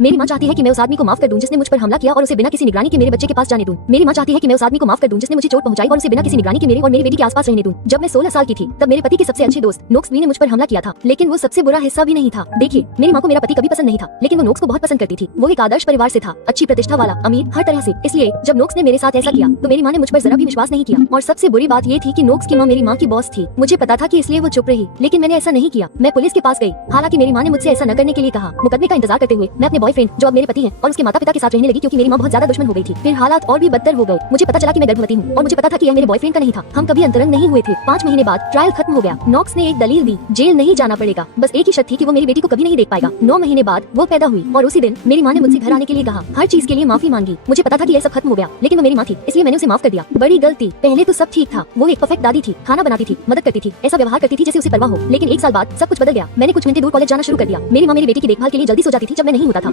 मेरी माँ चाहती है कि मैं उस आदमी को माफ कर दूं जिसने मुझ पर हमला किया और उसे बिना किसी निगरानी के मेरे बच्चे के पास जाने दूं। मेरी माँ चाहती है कि मैं उस आदमी को माफ कर दूं जिसने मुझे चोट पहुंचाई और उसे बिना किसी निगरानी के मेरे और मेरी बेटी के आसपास रहने दूं। जब मैं 16 साल की थी तब मेरे पति के सबसे अच्छे दोस्त नोक्स भी ने मुझ पर हमला किया था, लेकिन वो सबसे बुरा हिस्सा भी नहीं था। देखिए, मेरी माँ को मेरा पति कभी पसंद नहीं था, लेकिन वो नोक्स को बहुत पसंद करती थी। वो एक आदर्श परिवार से था, अच्छी प्रतिष्ठा वाला, अमीर, हर तरह से। इसलिए जब नोक्स ने मेरे साथ ऐसा किया तो मेरी माँ ने मुझ पर जरा भी विश्वास नहीं किया। और सबसे बुरी बात ये थी कि नोक्स की माँ मेरी माँ की बॉस थी। मुझे पता था कि इसलिए वो चुप रही, लेकिन मैंने ऐसा नहीं किया। मैं पुलिस के पास गई, हालांकि मेरी माँ ने मुझसे ऐसा न करने के लिए कहा। मुकदमे का इंतजार करते हुए मैं अपने बॉयफ्रेंड, जो अब मेरे पति हैं, और उसके माता पिता के साथ रहने लगी क्योंकि मेरी माँ बहुत ज्यादा दुश्मन हो गई थी। फिर हालात और भी बदतर हो गए। मुझे पता चला कि मैं गर्भवती हूँ और मुझे पता था कि यह मेरे बॉयफ्रेंड का नहीं था। हम कभी अंतरंग नहीं हुए थे। 5 महीने बाद ट्रायल खत्म हो गया। नॉक्स ने एक दलील दी, जेल नहीं जाना पड़ेगा, बस एक ही शर्त थी कि वो मेरी बेटी को कभी नहीं देख पाएगा। 9 महीने बाद वो पैदा हुई और उसी दिन मेरी माँ ने मुझसे घर आने के लिए कहा, हर चीज के लिए माफी मांगी। मुझे पता था कि यह सब खत्म हो गया, लेकिन वो मेरी माँ थी, इसलिए मैंने उसे माफ कर दिया। बड़ी गलती। पहले तो सब ठीक था, वो एक परफेक्ट दादी थी, खाना बनाती थी, मदद करती थी, ऐसा व्यवहार करती थी जैसे उसे परवाह हो। लेकिन 1 साल बाद सब कुछ बदल गया। मैंने कुछ घंटे दूर कॉलेज जाना शुरू कर दिया। मेरी माँ मेरी बेटी की देखभाल के लिए जल्दी सो जाती थी जब मैं नहीं होता था।